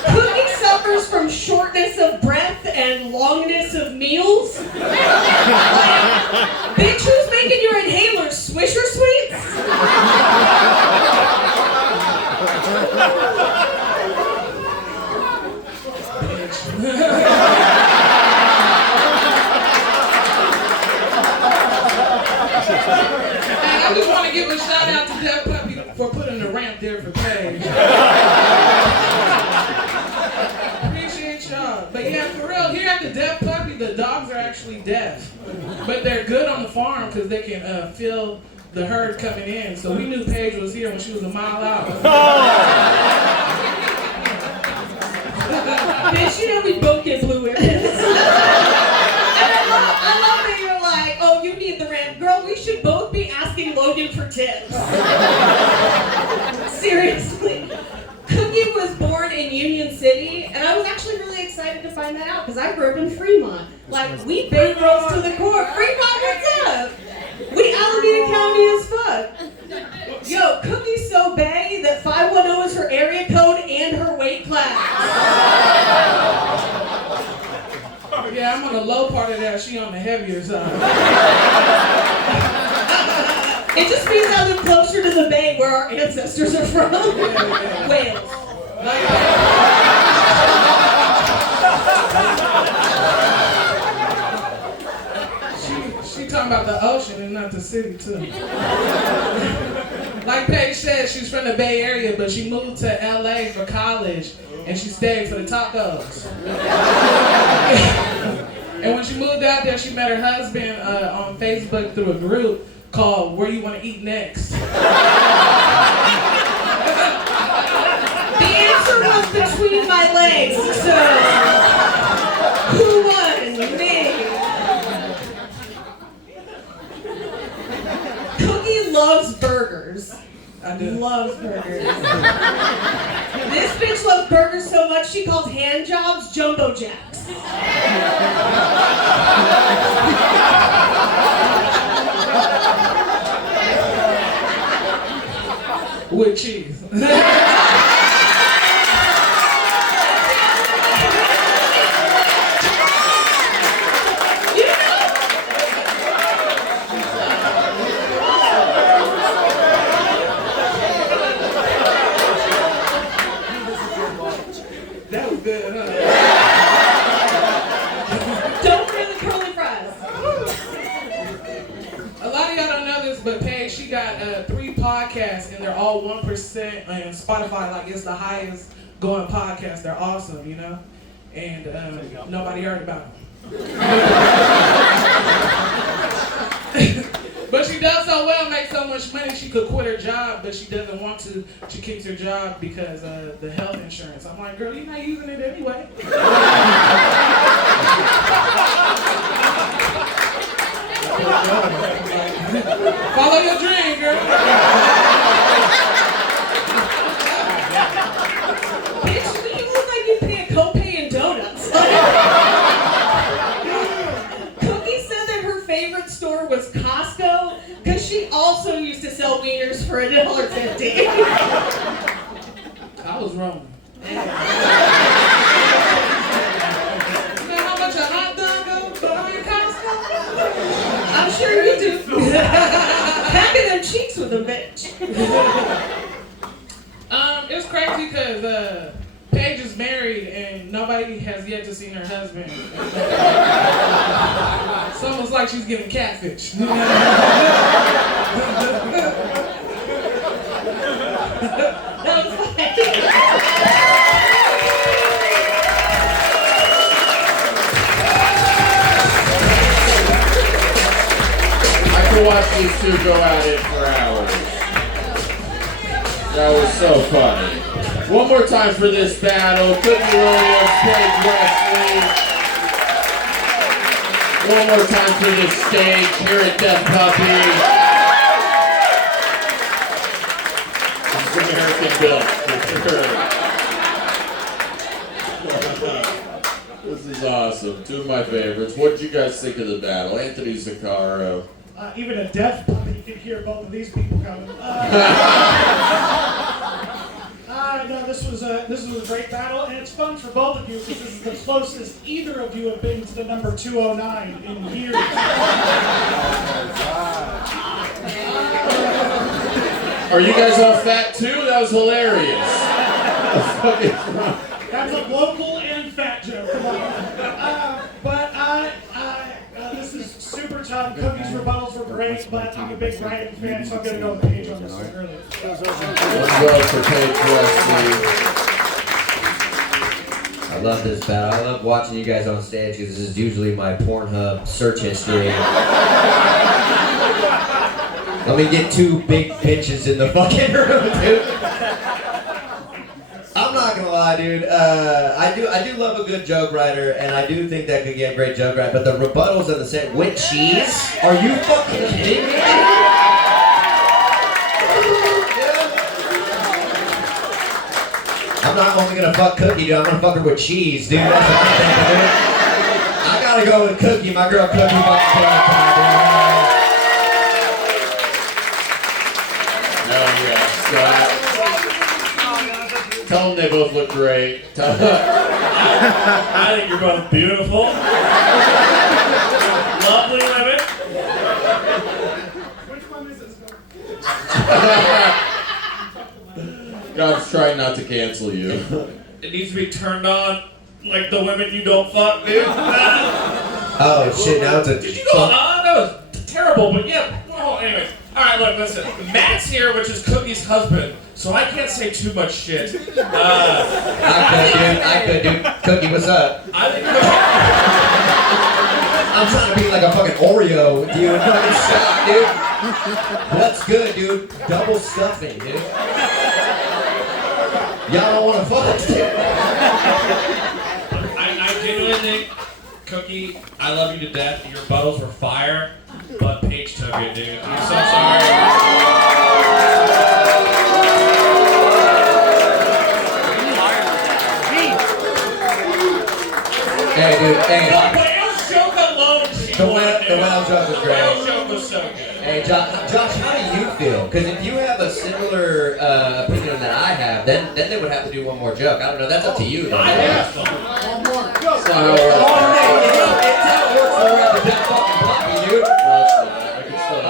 Cookie suffers from shortness of breath and longness of meals. Bitch, who's making your inhalers? Swisher Sweets? I just want to give a shout out to Deaf Puppy for putting the ramp there for Paige. Appreciate y'all. But yeah, for real, here at the Deaf Puppy, the dogs are actually deaf. But they're good on the farm because they can feel the herd coming in. So we knew Paige was here when she was a mile out. Bitch, you know we both get blue earrings. And I love that you're like, oh, you need the ramp. Girl, we should both be asking Logan for tips. Seriously. Cookie was born in Union City, and I was actually really excited to find that out because I grew up in Fremont. Like, we bang girls to the core. Fremont, what's up? We Alameda County as fuck. Yo, Cookie's so bae that 510 is her area code and her weight class. Yeah, I'm on the low part of that. She on the heavier side. It just means I live closer to the bay where our ancestors are from. Wales. She talking about the ocean and not the city too. Like Paige said, she's from the Bay Area, but she moved to LA for college and she stayed for the tacos. And when she moved out there, she met her husband on Facebook through a group called Where You Want to Eat Next. The answer was between my legs, so who won? Me. Cookie loves burgers. I do. Loves burgers. This bitch loves burgers so much she calls hand jobs jumbo jacks. With cheese. That was good, huh? Don't really curly fries. A lot of y'all don't know this, but Paige, she got 3 podcasts, and they're all 1% on Spotify. Like, it's the highest going podcast. They're awesome, you know? And nobody heard about them. But she does so well, makes so much money, she could quit her job, but she doesn't want to. She keeps her job because of the health insurance. I'm like, girl, you're not using it anyway. Follow your dream, girl. Bitch, you look like you pay a copay in donuts. Cookie said that her favorite store was Costco because she also used to sell wieners for $1.50. I was wrong. You know how much a hot dog goes behind Costco? I'm sure you do. Packing them cheeks with a bitch. It's crazy because Paige is married and nobody has yet to see her husband. It's almost like she's getting catfish. That was funny. I could watch these two go at it for hours. That was so funny. One more time for this battle. Cookie Williams, Paige Wesley. One more time for this stage here at Death Puppy. This is American built, for sure. This is awesome. Two of my favorites. What did you guys think of the battle? Anthony Zuccaro. Even a deaf puppy can hear both of these people coming. No, this was a great battle, and it's fun for both of you because this is the closest either of you have been to the number 209 in years. Are you guys all fat too? That was hilarious. That's a local and fat joke. Come on. This is super tough. Cookie's rebuttals were great, but I'm a big Ryan fan, so I'm going to go with Paige on this one early. One vote for Paige Wesley. I love this battle. I love watching you guys on stage because this is usually my Pornhub search history. Let me get 2 big bitches in the fucking room, dude. I'm not gonna lie, dude. I do love a good joke writer, and I do think that could get a great joke writer. But the rebuttals of the set with cheese? Are you fucking kidding me? I'm not only gonna fuck Cookie, dude. I'm gonna fuck her with cheese, dude. That's what I'm thinking, dude. I gotta go with Cookie. My girl Cookie fucking playing time, dude. Hell yeah. Tell them they both look great. I think you're both beautiful. Lovely women. Which one is this? God's trying not to cancel you. It needs to be turned on like the women you don't fuck, dude. Oh shit, now it's a Did you go on? That was terrible, but yeah. Well, anyways. Alright, look, listen. Matt's here, which is Cookie's husband, so I can't say too much shit. I could, dude. Cookie, what's up? I think I'm trying to be like a fucking Oreo with you and fucking shot, dude. What's good, dude? Double stuffing, dude. Y'all don't want to fuck, dude. I genuinely think, Cookie, I love you to death. Your buttles were fire, but Paige took it, dude. I'm so sorry. Hey, dude, hey. The whale joke alone, The whale joke was The great. whale joke was so good. Hey, Josh, how do you feel? Because if you have a similar opinion that I have, then they would have to do one more joke. I don't know. That's up to you. Though. I have One more. That's not how it works. It's how it works around the dead fucking puppy, dude. No, it's not. I can still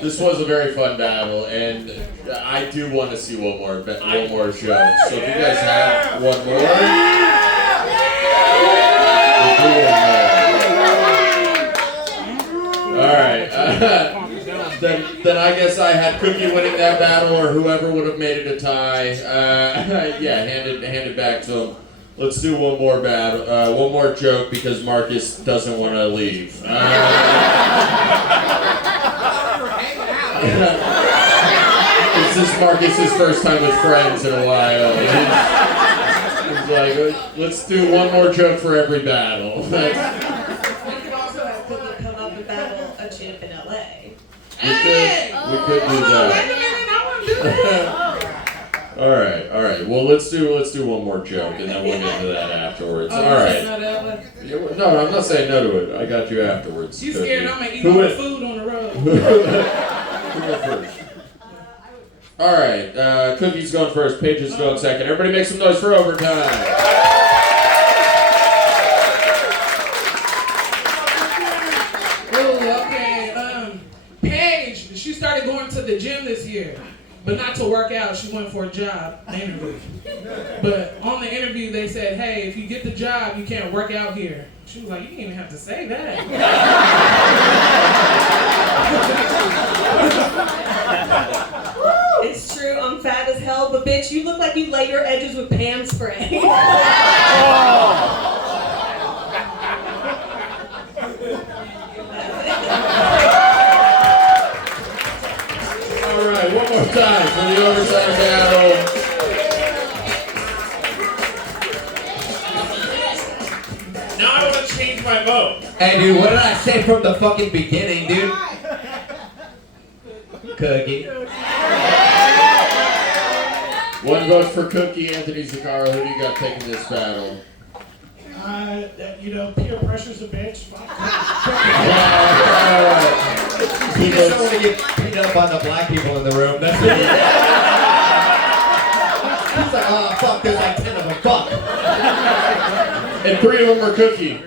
This was a very fun battle, and I do want to see one more show. So if you guys have one more, we'll do one more. All right. Then I guess I had Cookie winning that battle, or whoever would have made it a tie. Yeah, hand it back to him. Let's do one more battle, one more joke because Marcus doesn't want to leave. This is Marcus's first time with friends in a while. He's like, let's do one more joke for every battle. We could also have Cookie come up and battle a champ in LA. We could do that. Wait a minute, I want to do that. All right. Well, let's do one more joke, and then we'll get to that afterwards. All right. No, I'm not saying no to it. I got you afterwards. You scared I'm gonna eat Who all the went- food on the road. Who went first? All right. Cookie's going first. Paige is going second. Everybody make some noise for overtime. Oh, okay. Paige, she started going to the gym this year, but not to work out. She went for a job interview. But on the interview, they said, "Hey, if you get the job, you can't work out here." She was like, "You didn't even have to say that." It's true, I'm fat as hell, but bitch, you look like you lay your edges with Pam spray. Alright, one more time for the overtime battle. Now I want to change my vote. Hey, dude, what did I say from the fucking beginning, dude? Cookie. One vote for Cookie, Anthony Zuccaro. Who do you got taking this battle? Peer pressure's a bitch. He just don't want to get beat up by the black people in the room. That's it. He's like, oh, fuck, there's like 10 of them. Fuck. And 3 of them are Cookie.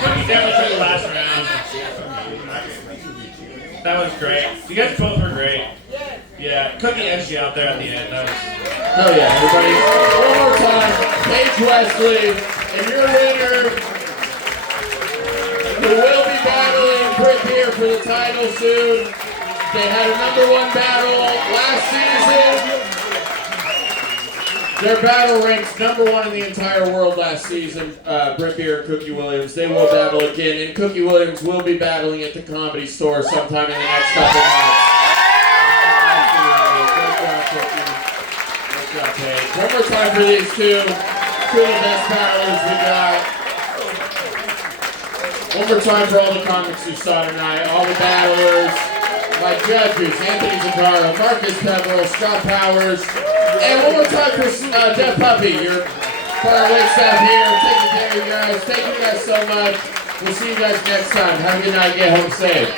Cookie definitely took the last round. That was great. You guys both were great. Yeah, Cookie edged you out there at the end. That was... Oh yeah, everybody. One more time. Paige Wesley, and your winner, who will be battling Brit here for the title soon. They had a #1 battle last season. Their battle ranks #1 in the entire world last season. Britt Beer and Cookie Williams. They will battle again, and Cookie Williams will be battling at the Comedy Store sometime in the next couple months. Great job, Paige. One more time for these two of the best battlers we got. One more time for all the comics you saw tonight, all the battlers. My judges, Anthony Zuccaro, Marcus Peverill, Scott Powers, and one more time for Deaf Puppy, your faraway staff here, taking care of you guys. Thank you guys so much. We'll see you guys next time. Have a good night. Get home safe.